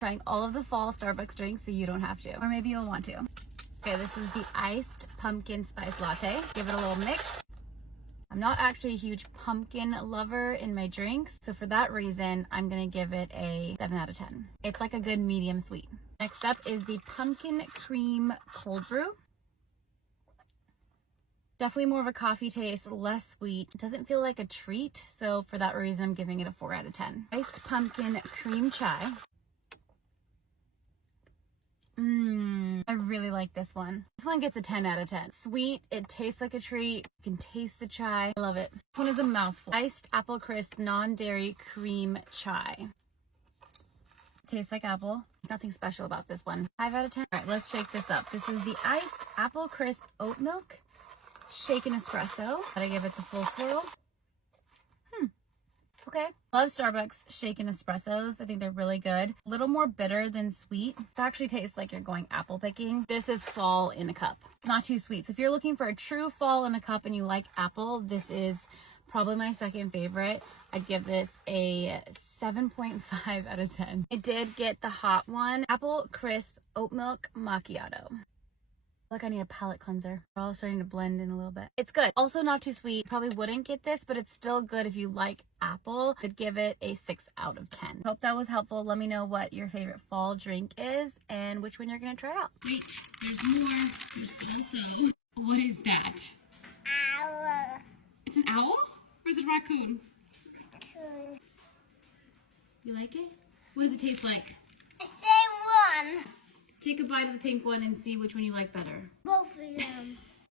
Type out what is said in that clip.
Trying all of the fall Starbucks drinks so you don't have to, or maybe you'll want to. Okay, this is the iced pumpkin spice latte. Give it a little mix. I'm not actually a huge pumpkin lover in my drinks, so for that reason, I'm gonna give it a 7 out of 10. It's like a good medium sweet. Next up is the pumpkin cream cold brew. Definitely more of a coffee taste, less sweet. It doesn't feel like a treat, so for that reason, I'm giving it a 4 out of 10. Iced pumpkin cream chai. I really like this one. This one gets a 10 out of 10. Sweet, it tastes like a treat. You can taste the chai. I love it. This one is a mouthful. Iced apple crisp non-dairy cream chai. Tastes like apple. Nothing special about this one. 5 out of 10. All right, let's shake this up. This is the iced apple crisp oat milk shaken espresso. Gotta give it the full swirl. Okay. Love Starbucks shaken espressos. I think they're really good. A little more bitter than sweet. It actually tastes like you're going apple picking. This is fall in a cup. It's not too sweet. So if you're looking for a true fall in a cup and you like apple, this is probably my second favorite. I'd give this a 7.5 out of 10. I did get the hot one. Apple crisp oat milk macchiato. Look, I need a palate cleanser. We're all starting to blend in a little bit. It's good. Also not too sweet. Probably wouldn't get this, but it's still good if you like apple. I'd give it a 6 out of 10. Hope that was helpful. Let me know what your favorite fall drink is and which one you're gonna try out. Wait, there's more. There's also... What is that? Owl. It's an owl? Or is it a raccoon? Raccoon. You like it? What does it taste like? Same one. Take a bite of the pink one and see which one you like better. Both of them.